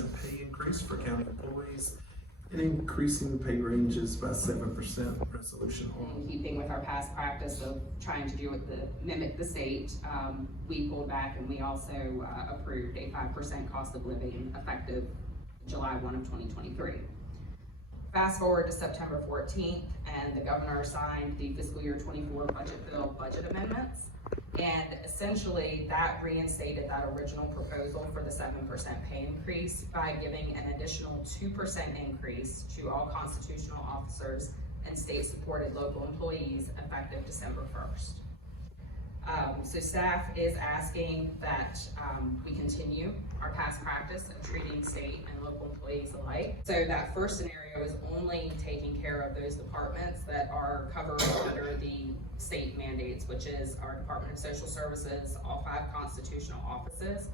pay increase for county employees and increasing pay ranges by 7%, resolution In on. keeping with our past practice of trying to mimic the state, we pulled back and we also approved a 5% cost of living effective July 1 of 2023. Fast forward to September 14th, and the governor signed the fiscal year 24 budget bill budget amendments. And essentially that reinstated that original proposal for the 7% pay increase by giving an additional 2% increase to all constitutional officers and state-supported local employees effective December 1st. So staff is asking that we continue our past practice of treating state and local employees alike. So that first scenario is only taking care of those departments that are covered under the state mandates, which is our Department of Social Services, all 5 constitutional offices,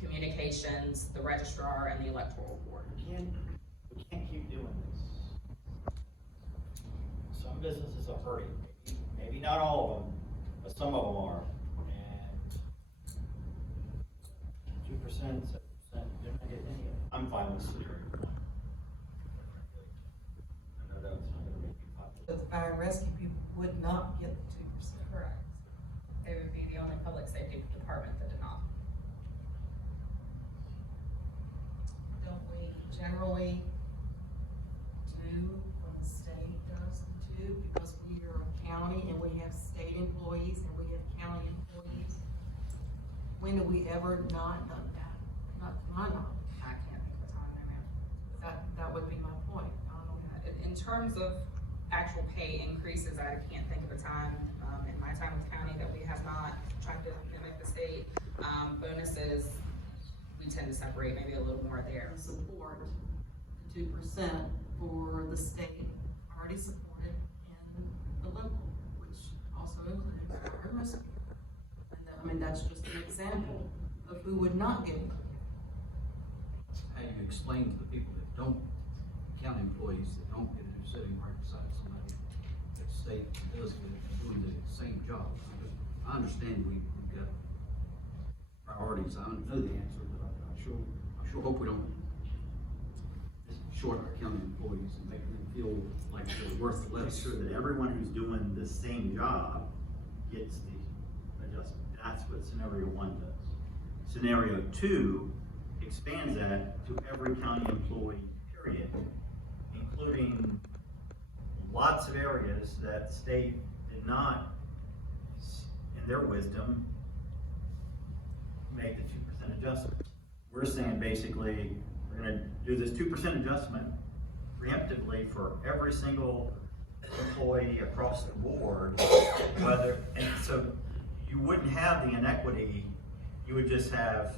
communications, the registrar, and the electoral board. We can't keep doing this. Some businesses are hurting, maybe not all of them, but some of them are. And 2%, 7%, they're not getting any of it. I'm fine with scenario 1. I know that's not gonna make you popular. But the fire and rescue people would not get the 2%. Correct. They would be the only public safety department that did not. Don't we generally do what the state does too? Because we are a county and we have state employees and we have county employees. When have we ever not done that? Not to my knowledge. I can't think of a time, no ma'am. That would be my point. I don't know. In terms of actual pay increases, I can't think of a time in my time with county that we have not tried to mimic the state. Bonuses, we tend to separate maybe a little more there. Support the 2% for the state already supported in the local, which also includes fire and rescue. I mean, that's just an example of who would not get included. How you explain to the people that don't, county employees that don't get it, who's sitting right beside somebody that state does get it, doing the same job. I understand we've got priorities, I know the answer, but I sure hope we don't short our county employees and make them feel like they're worth Make less. sure that everyone who's doing the same job gets the adjustment. That's what scenario 1 does. Scenario 2 expands that to every county employee, period, including lots of areas that the state did not, in their wisdom, make the 2% adjustment. We're saying basically, we're gonna do this 2% adjustment preemptively for every single employee across the board, and so you wouldn't have the inequity, you would just have.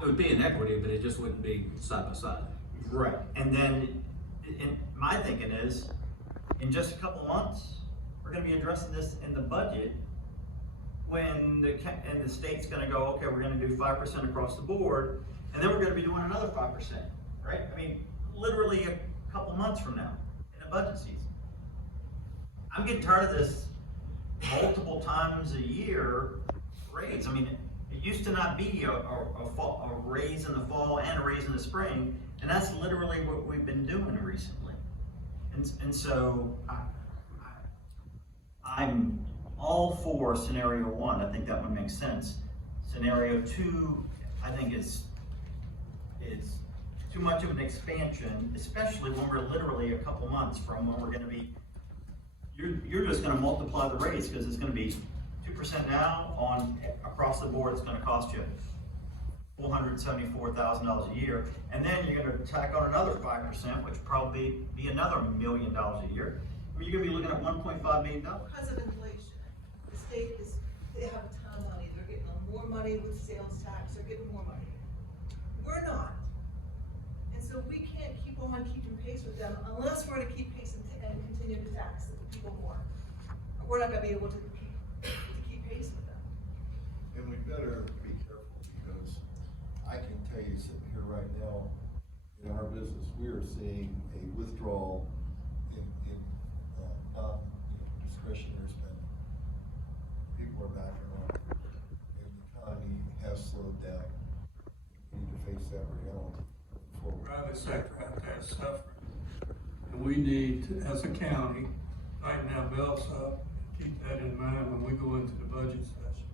It would be inequity, but it just wouldn't be side by side. Right, and then, my thinking is, in just a couple months, we're gonna be addressing this in the budget, when the state's gonna go, okay, we're gonna do 5% across the board, and then we're gonna be doing another 5%, right? I mean, literally a couple months from now, in a budget season. I'm getting tired of this multiple times a year raise. I mean, it used to not be a raise in the fall and a raise in the spring, and that's literally what we've been doing recently. And so I'm all for scenario 1. I think that one makes sense. Scenario 2, I think is too much of an expansion, especially when we're literally a couple months from when we're gonna be, you're just gonna multiply the raise, because it's gonna be 2% now on across the board. It's gonna cost you $474,000 a year, and then you're gonna tack on another 5%, which probably be another $1 million a year. I mean, you're gonna be looking at $1.5 million. Because of inflation, the state they have a ton of money, they're getting more money with sales tax, they're getting more money. We're not. And so we can't keep on keeping pace with them unless we're gonna keep pace and continue to tax the people more. We're not gonna be able to keep pace with them. And we better be careful, because I can tell you, sitting here right now, in our business, we are seeing a withdrawal in non-discretionary spending. People are backing off, and the economy has slowed down. We need to face that reality forward. Private sector out there suffering. And we need, to, as a county, tighten our belts up, keep that in mind when we go into the budget session.